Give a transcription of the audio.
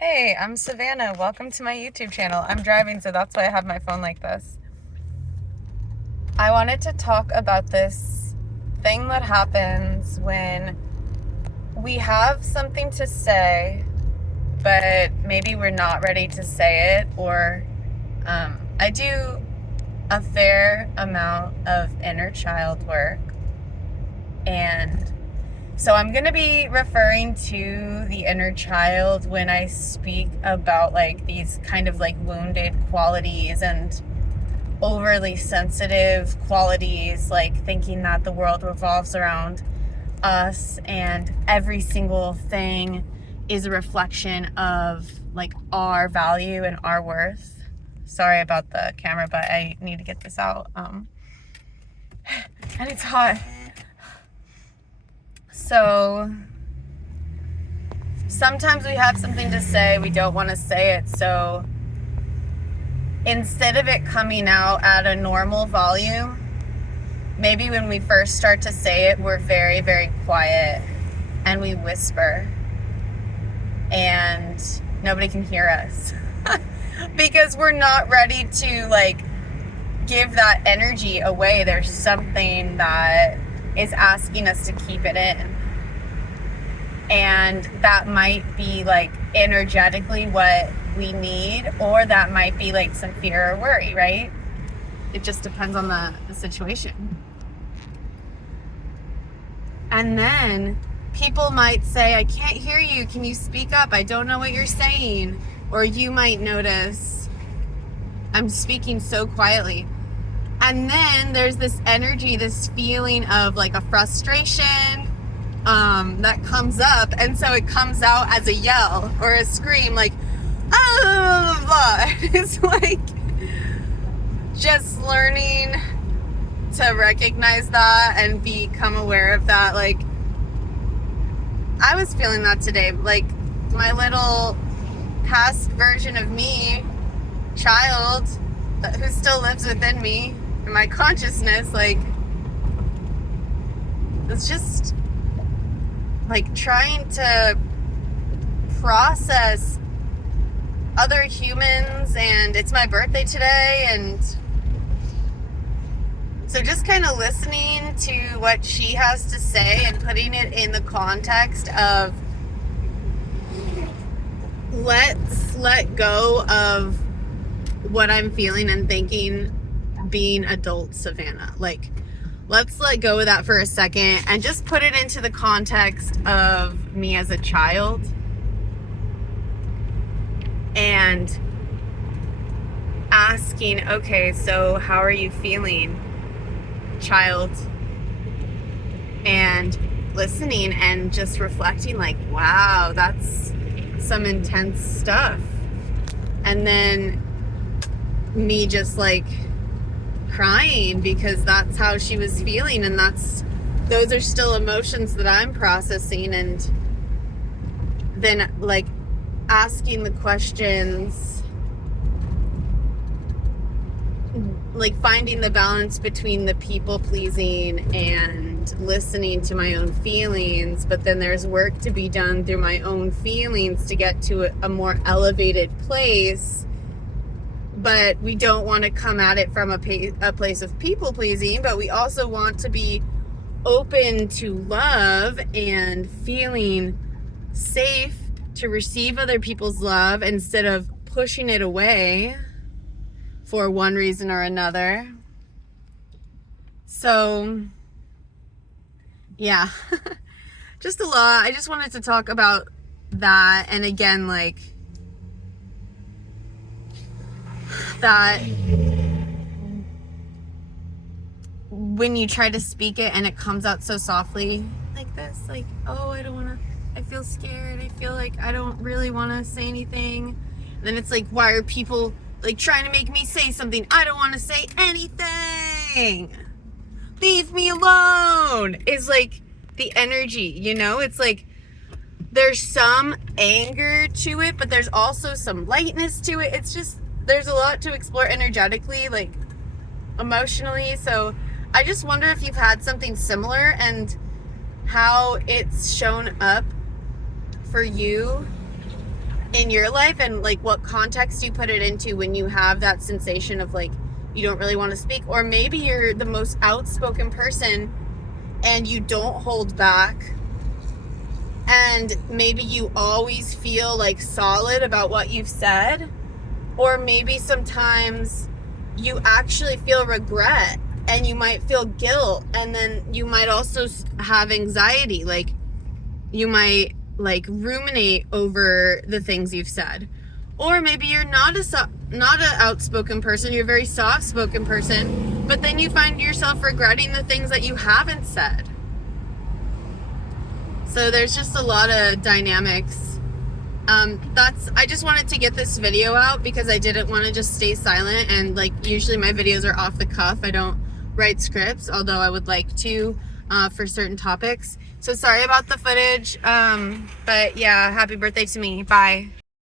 Hey, I'm Savannah. Welcome to my YouTube channel. I'm driving, so that's why I have my phone like this. I wanted to talk about this thing that happens when we have something to say, but maybe we're not ready to say it, or I do a fair amount of inner child work, and so I'm going to be referring to the inner child when I speak about like these kind of like wounded qualities and overly sensitive qualities, like thinking that the world revolves around us and every single thing is a reflection of like our value and our worth. Sorry about the camera, but I need to get this out. And it's hot. So sometimes we have something to say, we don't want to say it. So instead of it coming out at a normal volume, maybe when we first start to say it, we're very, very quiet and we whisper and nobody can hear us because we're not ready to like give that energy away. There's something that is asking us to keep it in. And that might be like energetically what we need, or that might be like some fear or worry, right? It just depends on the situation. And then people might say, I can't hear you. Can you speak up? I don't know what you're saying. Or you might notice, I'm speaking so quietly. And then there's this energy, this feeling of like a frustration that comes up. And so it comes out as a yell or a scream, like, oh, blah. It's like just learning to recognize that and become aware of that. Like, I was feeling that today. Like, my little past version of me, child, who still lives within me, in my consciousness, like, it's just like trying to process other humans, and it's my birthday today, and so just kind of listening to what she has to say and putting it in the context of let's let go of what I'm feeling and thinking being adult Savannah. Like, let's let go of that for a second and just put it into the context of me as a child. And asking, okay, so how are you feeling, child? And listening and just reflecting like, wow, that's some intense stuff. And then me just like crying because that's how she was feeling, and those are still emotions that I'm processing. And then like asking the questions, like finding the balance between the people pleasing and listening to my own feelings. But then there's work to be done through my own feelings to get to a more elevated place. But we don't want to come at it from a place of people pleasing, but we also want to be open to love and feeling safe to receive other people's love instead of pushing it away for one reason or another. So, yeah, just a lot. I just wanted to talk about that. And again, like, that when you try to speak it and it comes out so softly like this, like, oh, I feel scared, I feel like I don't really want to say anything. And then it's like, why are people like trying to make me say something? I don't want to say anything, leave me alone, is like the energy, you know? It's like there's some anger to it, but there's also some lightness to it. It's just, there's a lot to explore energetically, like emotionally. So I just wonder if you've had something similar and how it's shown up for you in your life and like what context you put it into when you have that sensation of like you don't really want to speak, or maybe you're the most outspoken person and you don't hold back, and maybe you always feel like solid about what you've said, or maybe sometimes you actually feel regret and you might feel guilt, and then you might also have anxiety, like you might like ruminate over the things you've said. Or maybe you're not an outspoken person, you're a very soft-spoken person, but then you find yourself regretting the things that you haven't said. So there's just a lot of dynamics. I just wanted to get this video out because I didn't want to just stay silent, and like usually my videos are off the cuff. I don't write scripts, although I would like to for certain topics. So sorry about the footage, but yeah, happy birthday to me. Bye.